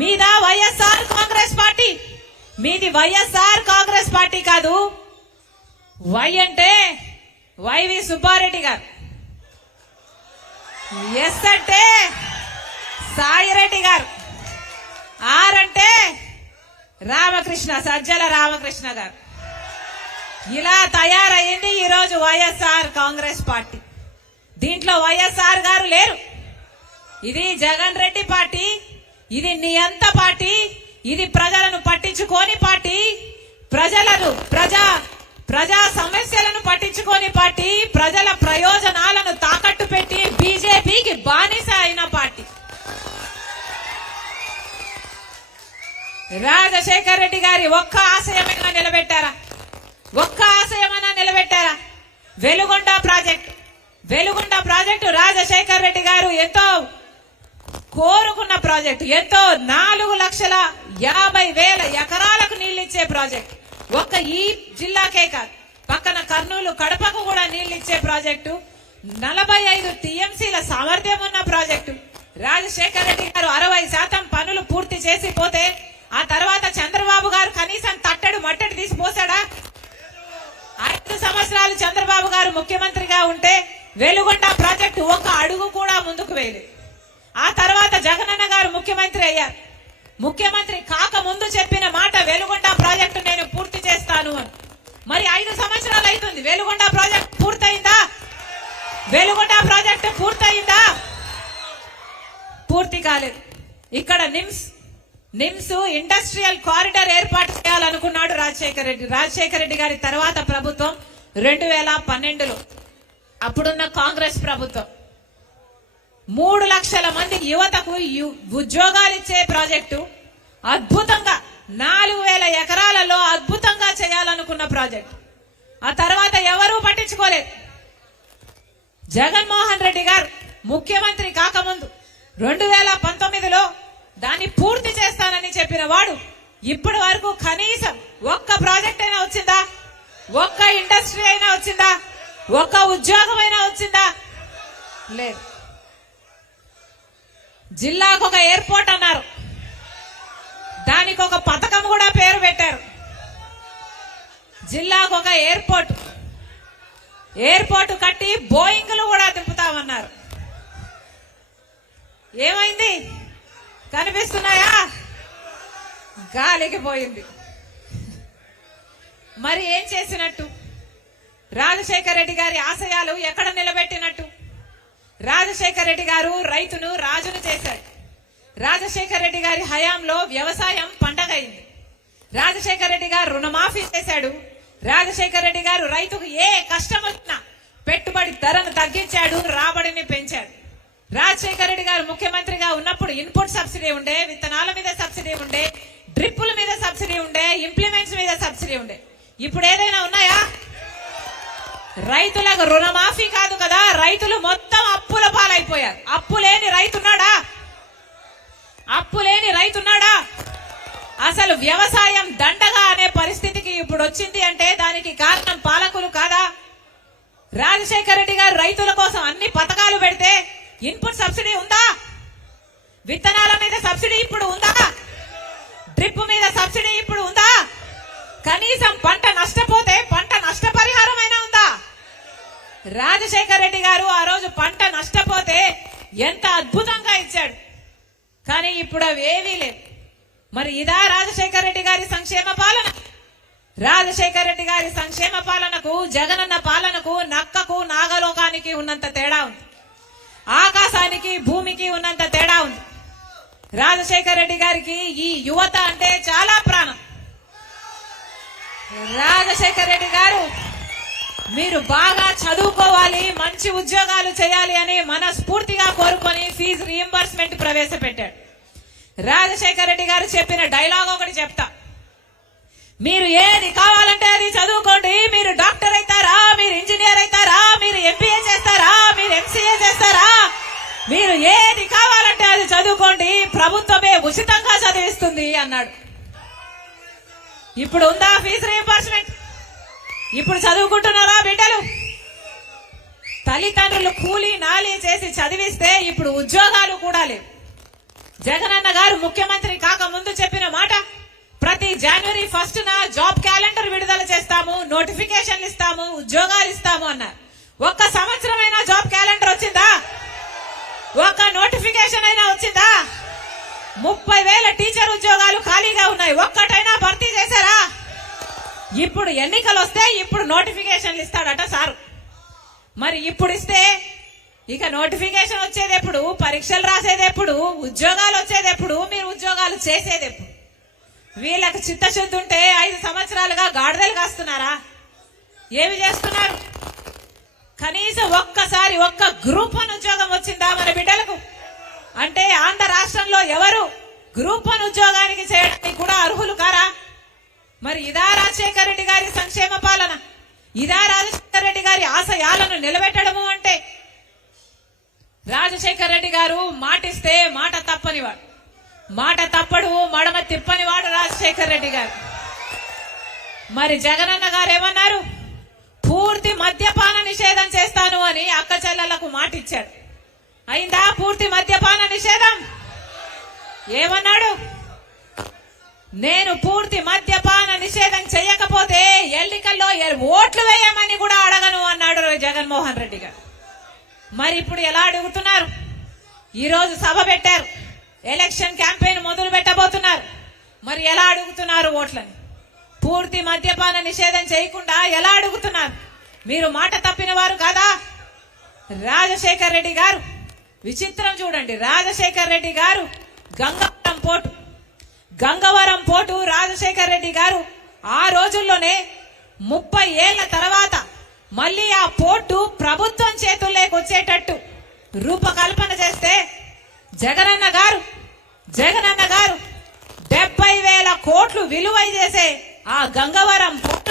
మీద వైఎస్ఆర్ కాంగ్రెస్ పార్టీ, మీది వైఎస్ఆర్ కాంగ్రెస్ పార్టీ కాదు. వై అంటే వైవి సుబ్బారెడ్డి గారు, ఎస్ అంటే సాయిరెడ్డి గారు, ఆర్ అంటే రామకృష్ణ, సజ్జల రామకృష్ణ గారు. ఇలా తయారయ్యింది ఈరోజు వైఎస్ఆర్ కాంగ్రెస్ పార్టీ. దీంట్లో వైఎస్ఆర్ గారు లేరు. ఇది జగన్ రెడ్డి పార్టీ, ఇది నియంత పార్టీ, ఇది ప్రజలను పట్టించుకోని పార్టీ, ప్రజా సమస్యలను పట్టించుకోని పార్టీ, ప్రజల ప్రయోజనాలను తాకట్టు పెట్టి బీజేపీకి బానిస అయిన పార్టీ. రాజశేఖర్ రెడ్డి గారి ఒక్క ఆశయమైనా నిలబెట్టారా? ఒక్క ఆశయమైనా నిలబెట్టారా? వెలుగొండ ప్రాజెక్టు రాజశేఖర్ రెడ్డి గారు ఎంతో కోరుకున్న ప్రాజెక్టు, ఎంతో 4,50,000 ఎకరాలకు నీళ్లిచ్చే ప్రాజెక్టు. ఒక్క ఈ జిల్లాకే కాదు, పక్కన కర్నూలు కడపకు కూడా నీళ్లిచ్చే ప్రాజెక్టు, 45 టీఎంసీల సామర్థ్యం ఉన్న ప్రాజెక్టు. రాజశేఖర్ రెడ్డి గారు 60% పనులు పూర్తి చేసి పోతే ఆ తర్వాత చంద్రబాబు గారు కనీసం తట్టడు మట్టడు తీసిపోసాడా? 5 సంవత్సరాలు చంద్రబాబు గారు ముఖ్యమంత్రిగా ఉంటే వెలుగొండ ప్రాజెక్టు ఒక అడుగు కూడా ముందుకు వేయలేదు. ఆ తర్వాత జగనన్న గారు ముఖ్యమంత్రి అయ్యారు. ముఖ్యమంత్రి కాకముందు చెప్పిన మాట వెలుగొండ ప్రాజెక్టు నేను పూర్తి చేస్తాను అని. మరి 5 సంవత్సరాలు అవుతుంది, వెలుగొండ ప్రాజెక్టు పూర్తయిందా? వెలుగొండ ప్రాజెక్టు పూర్తయిందా? పూర్తి కాలేదు. ఇక్కడ నిమ్స్ ఇండస్ట్రియల్ కారిడార్ ఏర్పాటు చేయాలనుకున్నాడు రాజశేఖర రెడ్డి గారి తర్వాత ప్రభుత్వం 2012లో, అప్పుడున్న కాంగ్రెస్ ప్రభుత్వం. 3 లక్షల మంది యువతకు ఉద్యోగాలు ఇచ్చే ప్రాజెక్టు, అద్భుతంగా 4,000 ఎకరాలలో అద్భుతంగా చేయాలనుకున్న ప్రాజెక్టు. ఆ తర్వాత ఎవరూ పట్టించుకోలేదు. జగన్మోహన్ రెడ్డి గారు ముఖ్యమంత్రి కాకముందు 2019లో దాన్ని పూర్తి చేస్తానని చెప్పిన వాడు ఇప్పటి వరకు కనీసం ఒక్క ప్రాజెక్ట్ అయినా వచ్చిందా? ఒక్క ఇండస్ట్రీ అయినా వచ్చిందా? ఒక్క ఉద్యోగం అయినా వచ్చిందా? లేదు. జిల్లాకు ఒక ఎయిర్పోర్ట్ అన్నారు, దానికి ఒక పథకం కూడా పేరు పెట్టారు. జిల్లాకు ఒక ఎయిర్పోర్ట్ కట్టి బోయింగ్లు కూడా దింపుతామన్నారు. ఏమైంది? కనిపిస్తున్నాయా? గాలికి పోయింది. మరి ఏం చేసినట్టు? రాజశేఖర రెడ్డి గారి ఆశయాలు ఎక్కడ నిలబెట్టినట్టు? రాజశేఖర రెడ్డి గారు రైతును రాజును చేశాడు. రాజశేఖర రెడ్డి గారి హయాంలో వ్యవసాయం పండగ అయింది. రాజశేఖర రెడ్డి గారు రుణమాఫీ చేశాడు. రాజశేఖర రెడ్డి గారు రైతుకు ఏ కష్టం వచ్చినా పెట్టుబడి ధరను తగ్గించాడు, రాబడిని పెంచాడు. రాజశేఖర రెడ్డి గారు ముఖ్యమంత్రిగా ఉన్నప్పుడు ఇన్పుట్ సబ్సిడీ ఉండే, విత్తనాల మీద సబ్సిడీ ఉండే, డ్రిప్పుల మీద సబ్సిడీ ఉండే, ఇంప్లిమెంట్స్ మీద సబ్సిడీ ఉండే. ఇప్పుడు ఏదైనా ఉన్నాయా? రైతులకు రుణమాఫీ కాదు కదా, రైతులు మొత్తం అప్పుల పాలైపోయారు. అప్పు లేని రైతున్నాడా? అసలు వ్యవసాయం దండగా అనే పరిస్థితికి ఇప్పుడు వచ్చింది అంటే దానికి కారణం పాలకులు కాదా? రాజశేఖర రెడ్డి గారు రైతుల కోసం అన్ని పథకాలు పెడితే ఇన్పుట్ సబ్సిడీ ఉందా? విత్తనాల మీద సబ్సిడీ ఇప్పుడు ఉందా? డ్రిప్ మీద సబ్సిడీ ఇప్పుడు ఉందా? కనీసం పంట నష్టపోతే పంట నష్టపరిహారం అయినా ఉందా? రాజశేఖర రెడ్డి గారు ఆ రోజు పంట నష్టపోతే ఎంత అద్భుతంగా ఇచ్చాడు, కానీ ఇప్పుడు అవి ఏమీ లేవు. మరి ఇదా రాజశేఖర రెడ్డి గారి సంక్షేమ పాలన? రాజశేఖర రెడ్డి గారి సంక్షేమ పాలనకు జగనన్న పాలనకు నక్కకు నాగలోకానికి ఉన్నంత తేడా ఉంది. ఆకాశానికి భూమికి ఉన్నంత తేడా ఉంది. రాజశేఖర రెడ్డి గారికి ఈ యువత అంటే చాలా ప్రాణం. రాజశేఖర రెడ్డి గారు మీరు బాగా చదువుకోవాలి, మంచి ఉద్యోగాలు చేయాలి అని మనస్ఫూర్తిగా కోరుకొని ఫీజు రీయింబర్స్మెంట్ ప్రవేశపెట్టాడు. రాజశేఖర రెడ్డి గారు చెప్పిన డైలాగ్ ఒకటి చెప్తా. మీరు ఏది కావాలంటే అది చదువుకోండి. మీరు డాక్టర్ అవుతారా, మీరు ఇంజనీర్ అవుతారా, మీరు ఎంపీఏ చేస్తారా, మీరు ఎంసీఏ చేస్తారా, మీరు ఏది కావాలంటే అది చదువుకోండి, ప్రభుత్వమే ఉచితంగా చదివిస్తుంది అన్నాడు. ఇప్పుడు ఉందా ఫీజు రీయింబర్స్మెంట్? ఇప్పుడు చదువుకుంటున్నారా బిడ్డలు? తల్లిదండ్రులు కూలీ నాలి చేసి చదివిస్తే ఇప్పుడు ఉద్యోగాలు కూడా లేవు. జగనన్న గారు ముఖ్యమంత్రి కాక ముందు చెప్పిన మాట, ప్రతి జనవరి 1న జాబ్ క్యాలెండర్ విడుదల చేస్తాము, నోటిఫికేషన్లు ఇస్తాము, ఉద్యోగాలు ఇస్తాము అన్నారు. ఒక్క సంవత్సరమైనా జాబ్ క్యాలెండర్ వచ్చిందా? ఒక్క నోటిఫికేషన్ అయినా వచ్చిందా? 30,000 టీచర్ ఉద్యోగాలు ఖాళీగా ఉన్నాయి, ఒక్కటైనా భర్తీ చేశారా? ఇప్పుడు ఎన్నికలు వస్తే ఇప్పుడు నోటిఫికేషన్లు ఇస్తాడట సారు. మరి ఇప్పుడు ఇస్తే ఇక నోటిఫికేషన్ వచ్చేది ఎప్పుడు? పరీక్షలు రాసేది ఎప్పుడు? ఉద్యోగాలు వచ్చేది ఎప్పుడు? మీరు ఉద్యోగాలు చేసేది ఎప్పుడు? వీళ్ళకి చిత్తశుద్ధి ఉంటే 5 సంవత్సరాలుగా గాడిదలు కాస్తున్నారా? ఏమి చేస్తున్నారు? కనీసం ఒక్కసారి ఒక్క గ్రూప్ 1 ఉద్యోగం వచ్చిందా మన బిడ్డలకు? అంటే ఆంధ్ర రాష్ట్రంలో ఎవరు గ్రూప్ 1 ఉద్యోగానికి చేయడానికి కూడా అర్హులు కారా? మరి ఇదా రాజశేఖర రెడ్డి గారి సంక్షేమ పాలన? ఇదా రాజశేఖర రెడ్డి గారి ఆశయాలను నిలబెట్టడము అంటే? రాజశేఖర రెడ్డి గారు మాటిస్తే మాట తప్పనివాడు, మాట తప్పడు, మడమ తిప్పనివాడు రాజశేఖర రెడ్డి గారు. మరి జగనన్న గారు ఏమన్నారు? పూర్తి మద్యపాన నిషేధం చేస్తాను అని అక్క చెల్లెళ్లకు మాట ఇచ్చాడు. అయిందా పూర్తి మద్యపాన నిషేధం? ఏమన్నాడు? నేను పూర్తి మద్యపాన నిషేధం చేయకపోతే ఎన్నికల్లో ఓట్లు వేయమని కూడా అడగను అన్నాడు జగన్మోహన్ రెడ్డి గారు. మరి ఇప్పుడు ఎలా అడుగుతున్నారు? ఈ రోజు సభ పెట్టారు, ఎలక్షన్ క్యాంపెయిన్ మొదలు పెట్టబోతున్నారు. మరి ఎలా అడుగుతున్నారు ఓట్లని? పూర్తి మద్యపాన నిషేధం చేయకుండా ఎలా అడుగుతున్నారు? మీరు మాట తప్పిన వారు కాదా? రాజశేఖర రెడ్డి గారు విచిత్రం చూడండి. రాజశేఖర రెడ్డి గారు గంగవరం పోటు రాజశేఖర రెడ్డి గారు ఆ రోజుల్లోనే 30 ఏళ్ల తర్వాత మళ్ళీ ఆ పోర్టు ప్రభుత్వం చేతుల్లోకి వచ్చేటట్టు రూపకల్పన చేస్తే జగనన్న గారు 70,000 కోట్లు విలువ చేసే ఆ గంగవరం పోర్టుని